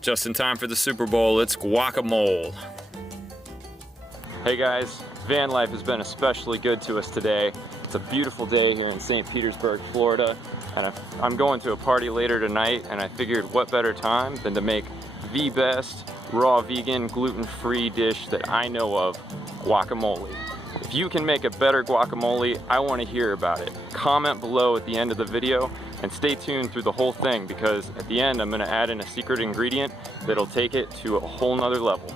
Just in time for the Super Bowl, it's guacamole. Hey guys, van life has been especially good to us today. It's a beautiful day here in St. Petersburg, Florida, and I'm going to a party later tonight, and I figured what better time than to make the best raw vegan gluten-free dish that I know of, guacamole. If you can make a better guacamole, I want to hear about it. Comment below at the end of the video and stay tuned through the whole thing, because at the end I'm going to add in a secret ingredient that'll take it to a whole nother level.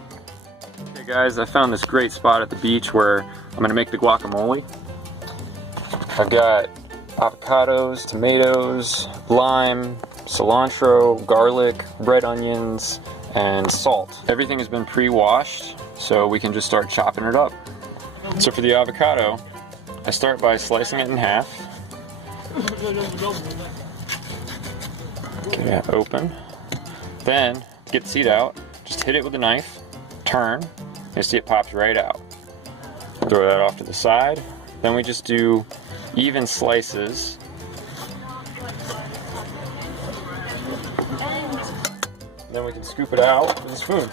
Okay guys, I found this great spot at the beach where I'm going to make the guacamole. I've got avocados, tomatoes, lime, cilantro, garlic, red onions, and salt. Everything has been pre-washed, so we can just start chopping it up. So for the avocado, I start by slicing it in half. Get it open. Then, to get the seed out, just hit it with a knife, turn, you'll see it pops right out. Throw that off to the side. Then we just do even slices. Then we can scoop it out with a spoon.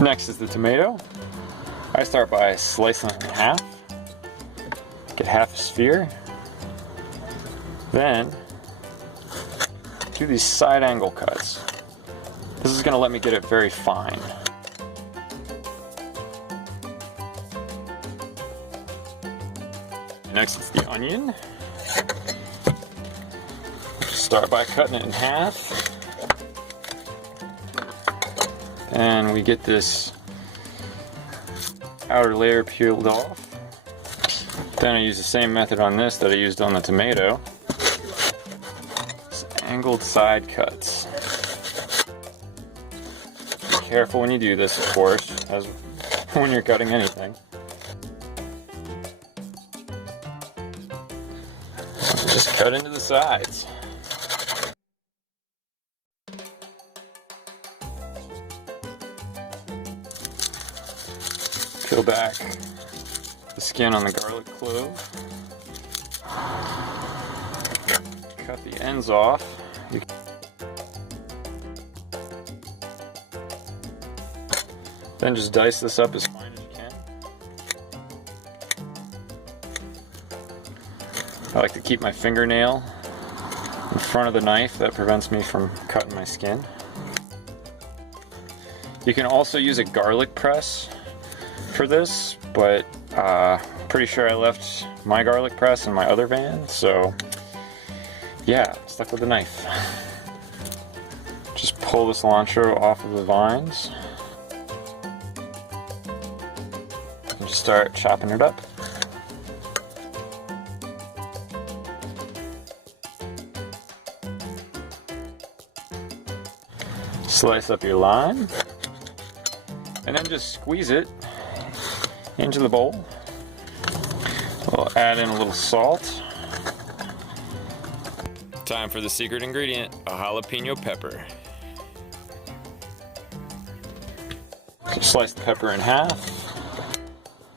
Next is the tomato. I start by slicing it in half. Get half a sphere. Then do these side angle cuts. This is going to let me get it very fine. Next is the onion. Start by cutting it in half. And we get this outer layer peeled off. Then I use the same method on this that I used on the tomato. Just angled side cuts. Be careful when you do this, of course, as when you're cutting anything. Just cut into the sides. Peel back the skin on the garlic clove. Cut the ends off. Then just dice this up as fine as you can. I like to keep my fingernail in front of the knife. That prevents me from cutting my skin. You can also use a garlic press for this, but pretty sure I left my garlic press in my other van, so yeah, stuck with the knife. Just pull the cilantro off of the vines and just start chopping it up. Slice up your lime and then just squeeze it into the bowl. We'll add in a little salt. Time for the secret ingredient, a jalapeno pepper. So slice the pepper in half.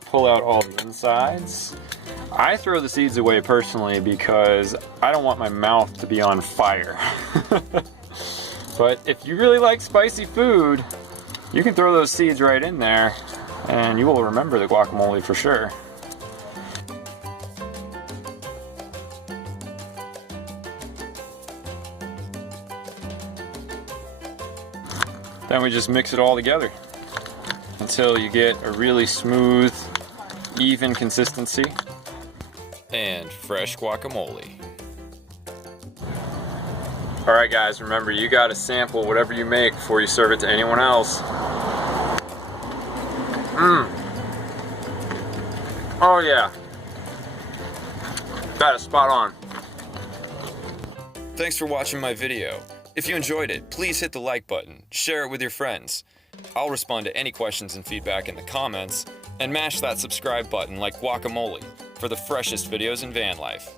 Pull out all the insides. I throw the seeds away personally because I don't want my mouth to be on fire. But if you really like spicy food, you can throw those seeds right in there and you will remember the guacamole for sure. Then we just mix it all together until you get a really smooth, even consistency. And fresh guacamole. Alright guys, remember you gotta sample whatever you make before you serve it to anyone else. Oh yeah. That is spot on. Thanks for watching my video. If you enjoyed it, please hit the like button, share it with your friends. I'll respond to any questions and feedback in the comments, and mash that subscribe button like guacamole for the freshest videos in van life.